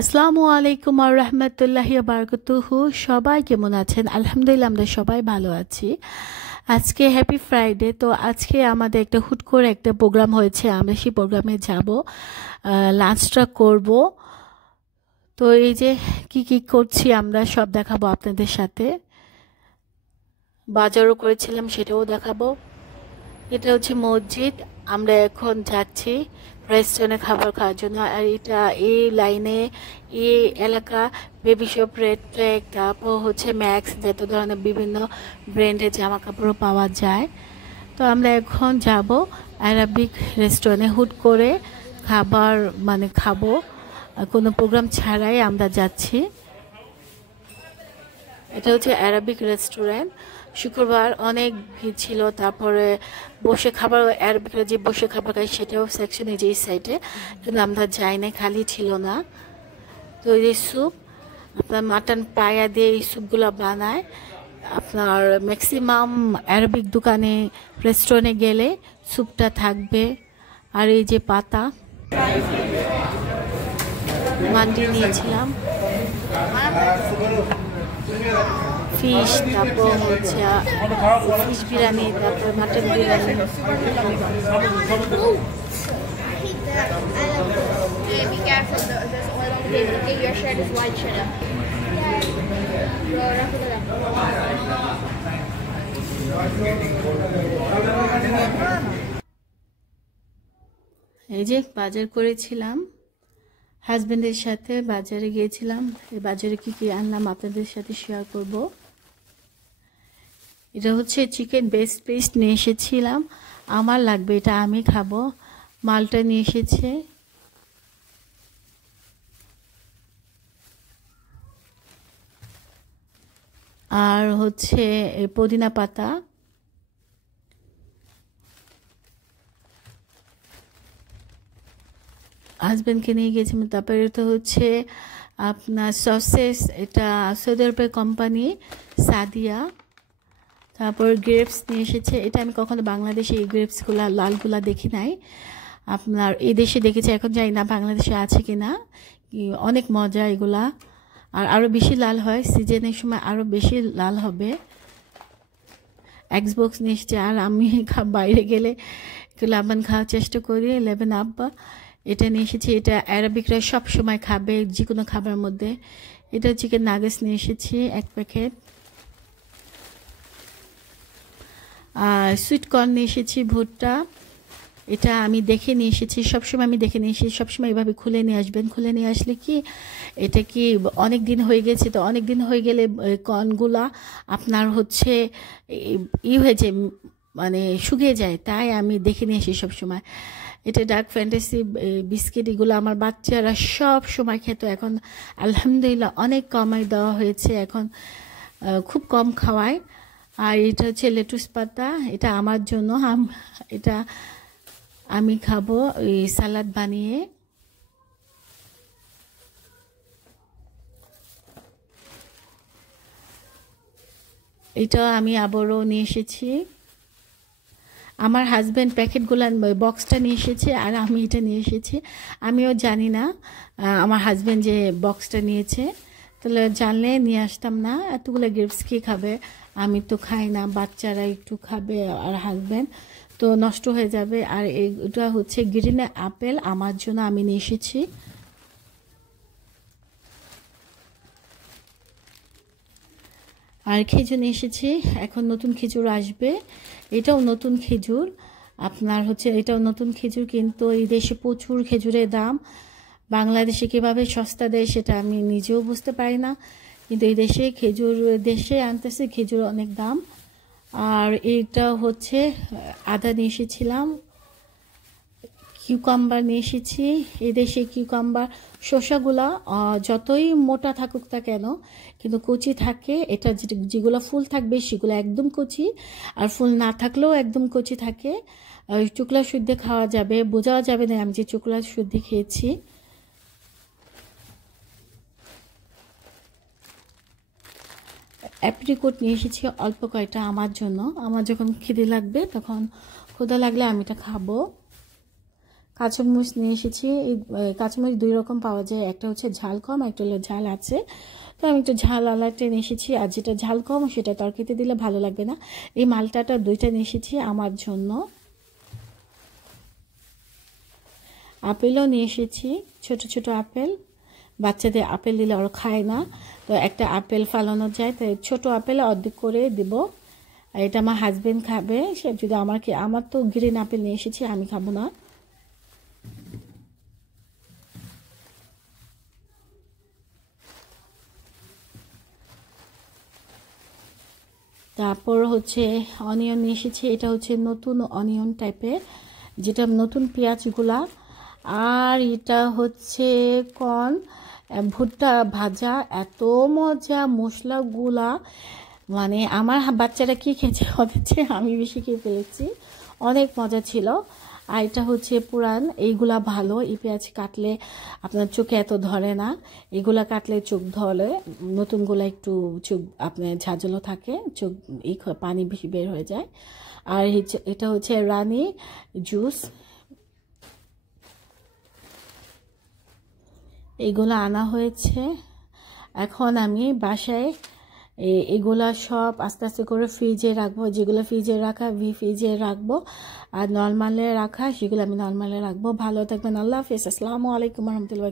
আসসালামু আলাইকুম আর রহমতুল্লাহি ওয়া বারাকাতুহু। সবাই কেমন আছেন? আলহামদুলিল্লাহ আমরা সবাই ভালো আছি। আজকে হ্যাপি ফ্রাইডে। তো আজকে আমাদের একটা হুট করে একটা প্রোগ্রাম হয়েছে, আমরা সেই প্রোগ্রামে যাব, লাঞ্চটা করব। তো এই যে কি কি করছি আমরা সব দেখাবো আপনাদের সাথে। বাজারও করেছিলাম সেটাও দেখাবো। এটা হচ্ছে মসজিদ। আমরা এখন যাচ্ছি রেস্টুরেন্টে খাবার খাওয়ার জন্য। আর এটা এই লাইনে এই এলাকা বেবি শপ, রেড ফ্ল্যাগ, তারপর হচ্ছে ম্যাক্স, যত ধরনের বিভিন্ন ব্র্যান্ডের জামা কাপড়ও পাওয়া যায়। তো আমরা এখন যাব অ্যারাবিক রেস্টুরেন্টে, হুট করে খাবার মানে খাবো, কোনো প্রোগ্রাম ছাড়াই আমরা যাচ্ছি। এটা হচ্ছে অ্যারাবিক রেস্টুরেন্ট। শুক্রবার অনেক ভিড় ছিল। তারপরে বসে খাবার, অ্যারাবিকরা যে বসে খাবার খায় সেটাও সেকশনে, যে সাইডে, কিন্তু আমরা যাই না, খালি ছিল না। তো এই যে স্যুপ, আপনার মাটন পায়া দিয়ে এই স্যুপগুলো বানায়। আপনার ম্যাক্সিমাম অ্যারাবিক দোকানে, রেস্টুরেন্টে গেলে স্যুপটা থাকবে। আর এই যে পাতা মান্ডি নিয়েছিলাম, ফিশ, তারপর হচ্ছে ফিশ বিরিয়ানি, তারপর mutton biryani. Be careful, there's oil on the table. Okay, your shirt is white shirt. এই যে বাজার করেছিলাম, হাজবেন্ডের সাথে বাজারে গিয়েছিলাম। এই বাজারে কি কি আনলাম আপনাদের সাথে শেয়ার করব। এটা হচ্ছে চিকেন বেস্ট পেস্ট নিয়ে এসেছিলাম, আমার লাগবে, এটা আমি খাবো। মালটা নিয়ে এসেছে। আর হচ্ছে পুদিনা পাতা। হাজব্যান্ডকে নিয়ে গেছিলাম। তারপরে এটা হচ্ছে আপনার সসেস, এটা সৌদি আরবের কোম্পানি সাদিয়া। তারপর গ্রেপস নিয়ে এসেছে। এটা আমি কখনো বাংলাদেশে এই গ্রেপসগুলা লালগুলা দেখি নাই, আপনার এই দেশে দেখেছি, এখন জানি না বাংলাদেশে আছে কিনা। অনেক মজা এগুলা, আর আরও বেশি লাল হয় সিজনের সময়, আরও বেশি লাল হবে। এক্সবক্স নিয়ে এসেছে। আর আমি বাইরে গেলে একটু লেমন খাওয়ার চেষ্টা করি, লেমন আব্বা। এটা নিয়ে এসেছি, এটা অ্যারাবিকরা সব সময় খাবে যে কোনো খাবারের মধ্যে। এটা চিকেন নাগেটস নিয়ে এসেছি 1 প্যাকেট। আর সুইট কর্ন নিয়ে এসেছি, ভুট্টা। এটা আমি দেখে নিয়ে এসেছি, সবসময় আমি দেখে নিয়ে এসেছি, সবসময় এভাবে খুলে নিয়ে আসবেন। খুলে নিয়ে আসলে কি, এটা কি অনেক দিন হয়ে গেছে, তো অনেক দিন হয়ে গেলে কর্নগুলা আপনার হচ্ছে হয়েছে, মানে শুকিয়ে যায়, তাই আমি দেখে নিয়ে আসি সবসময়। এটা ডার্ক ফ্যান্টাসি বিস্কিট, এগুলো আমার বাচ্চারা সব সময় খেত, এখন আলহামদুলিল্লাহ অনেক কমাই দেওয়া হয়েছে, এখন খুব কম খাওয়ায়। আর এটা হচ্ছে লেটুস পাতা, এটা আমার জন্য, এটা আমি খাবো এই সালাদ বানিয়ে। এটা আমি আবারও নিয়ে এসেছি। আমার হাজব্যান্ড প্যাকেটগুলো, বক্সটা নিয়ে এসেছে, আর আমি এটা নিয়ে এসেছি। আমিও জানি না আমার হাজব্যান্ড যে বক্সটা নিয়েছে, তাহলে জানলে নিয়ে আসতাম না। এতগুলো গ্রেপস কে খাবে? আমি তো খাই না, বাচ্চারা একটু খাবে আর হাজব্যান্ড, তো নষ্ট হয়ে যাবে। আর এটা হচ্ছে গ্রিন আপেল, আমার জন্য আমি নিয়ে এসেছি। আর খেজুর নিয়ে এসেছি, এখন নতুন খেজুর আসবে। এটাও নতুন খেজুর, আপনার হচ্ছে এটাও নতুন খেজুর, কিন্তু এই দেশে প্রচুর খেজুরের দাম। বাংলাদেশে কীভাবে সস্তা দেয় সেটা আমি নিজেও বুঝতে পারি না, কিন্তু এই দেশে খেজুর, দেশে আনতেছে খেজুর অনেক দাম। আর এইটা হচ্ছে আদা নিয়ে এসেছিলাম। কিউকাম্বার নিয়ে এসেছি। এদেশে কিউকাম্বার, শসাগুলা যতই মোটা থাকুক না কেন, কিন্তু কচি থাকে। এটা যেগুলো ফুল থাকবে সেগুলো একদম কচি, আর ফুল না থাকলেও একদম কচি থাকে। চুকলা শুদ্ধে খাওয়া যাবে, বোঝাও যাবে না আমি যে চুকলা শুদ্ধে খেয়েছি। অ্যাপ্রিকোট নিয়ে এসেছি অল্প কয়টা আমার জন্য, আমার যখন খিদে লাগবে, তখন ক্ষুধা লাগলে আমি এটা খাবো। কাঁচামরিচ নিয়ে এসেছি। কাঁচামরিচ 2 রকম পাওয়া যায়, একটা হচ্ছে ঝাল কম, একটা হলো ঝাল আছে। তো আমি একটু ঝাল আলাটা নিয়ে এসেছি, আর যেটা ঝাল কম সেটা তরকারিতে দিলে ভালো লাগবে না। এই মালটাটা 2টা নিয়ে এসেছি আমার জন্য। আপেলও নিয়ে এসেছি, ছোট ছোট আপেল। বাচ্চাদের আপেল দিলে ওরা খায় না, তো একটা আপেল ফালানো যায়, তাই ছোট আপেল অর্ধেক করে দিব। এটা আমার হাজবেন্ড খাবে, সে যদি আমার তো গ্রিন আপেল নিয়ে এসেছি, আমি খাবো না। তারপর হচ্ছে অনিয়ন নিয়ে এসেছি, এটা হচ্ছে নতুন অনিয়ন টাইপের, যেটা নতুন পেঁয়াজগুলা। আর এটা হচ্ছে কর্ন, ভুট্টা ভাজা, এত মজা মশলাগুলা, মানে আমার বাচ্চারা কি খেয়েছে ওদের চেয়ে আমি বেশি খেয়ে ফেলেছি, অনেক মজা ছিল। আর এটা হচ্ছে পুরান, এইগুলা ভালো, এই পেঁয়াজ কাটলে আপনার চোখে এত ধরে না, এগুলা কাটলে চোখ ধরে, নতুনগুলা একটু চোখ আপনার ঝাঁঝালো থাকে, চোখ পানি বেশি বের হয়ে যায়। আর এটা হচ্ছে রানী জুস, এগুলো আনা হয়েছে। এখন আমি বাসায় এগুলা সব আস্তে আস্তে করে ফ্রিজে রাখবো, যেগুলো ফ্রিজে রাখা ফ্রিজে রাখবো, আর নর্মালে রাখা সেগুলো আমি নর্মালে রাখবো। ভালো থাকবেন, আল্লাহ হাফেজ, আসসালামু আলাইকুম রহমতুল্লাহ।